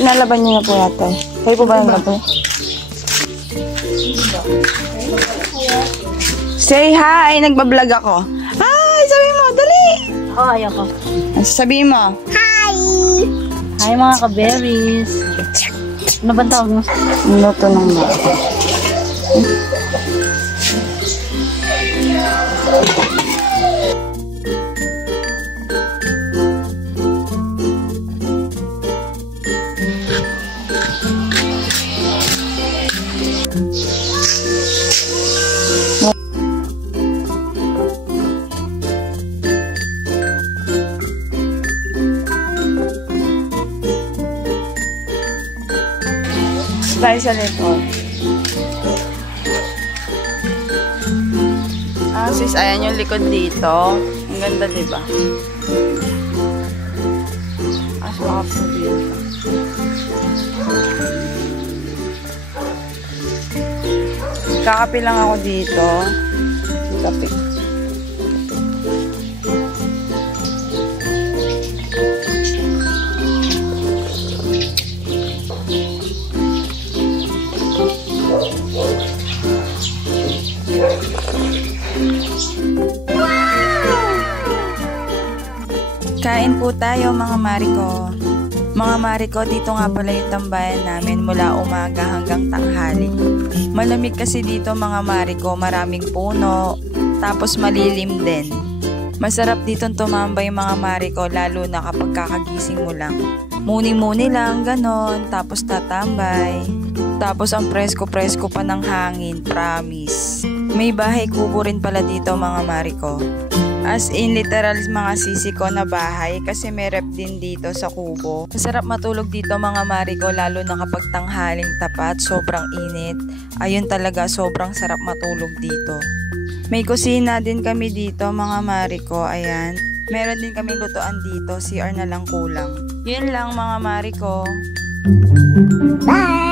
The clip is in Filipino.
nalaban niyo na po yata. Kayo po ba nalaban? Say hi! Nagbablog ako. Hi! Sabi mo, dali! Oh, ayoko. Sabihin mo. Hi! Hi mga ka-berries. Ano ba tawag mo? Luto ng mga. Tayo sa likod. Sis, ayan yung likod dito. Ang ganda, diba? Sarap po dito. Kakape lang ako dito. Kape. Kain po tayo mga Mariko. Mga Mariko, dito nga pala yung tambayan namin mula umaga hanggang tanghali. Malamig kasi dito mga Mariko, maraming puno, tapos malilim din. Masarap dito tumambay mga Mariko, lalo na kapag kakagising mo lang. Muni-muni lang, ganon, tapos tatambay. Tapos ang presko-presko pa ng hangin, promise. May bahay kubo rin pala dito mga Mariko. As in literal mga sisi ko na bahay kasi may rep din dito sa kubo. Masarap matulog dito mga Mariko lalo na kapag tanghaling tapat, sobrang init. Ayun talaga, sobrang sarap matulog dito. May kusina din kami dito mga Mariko, ayan. Meron din kami lutuan dito, CR na lang kulang. Yun lang mga Mariko. Bye!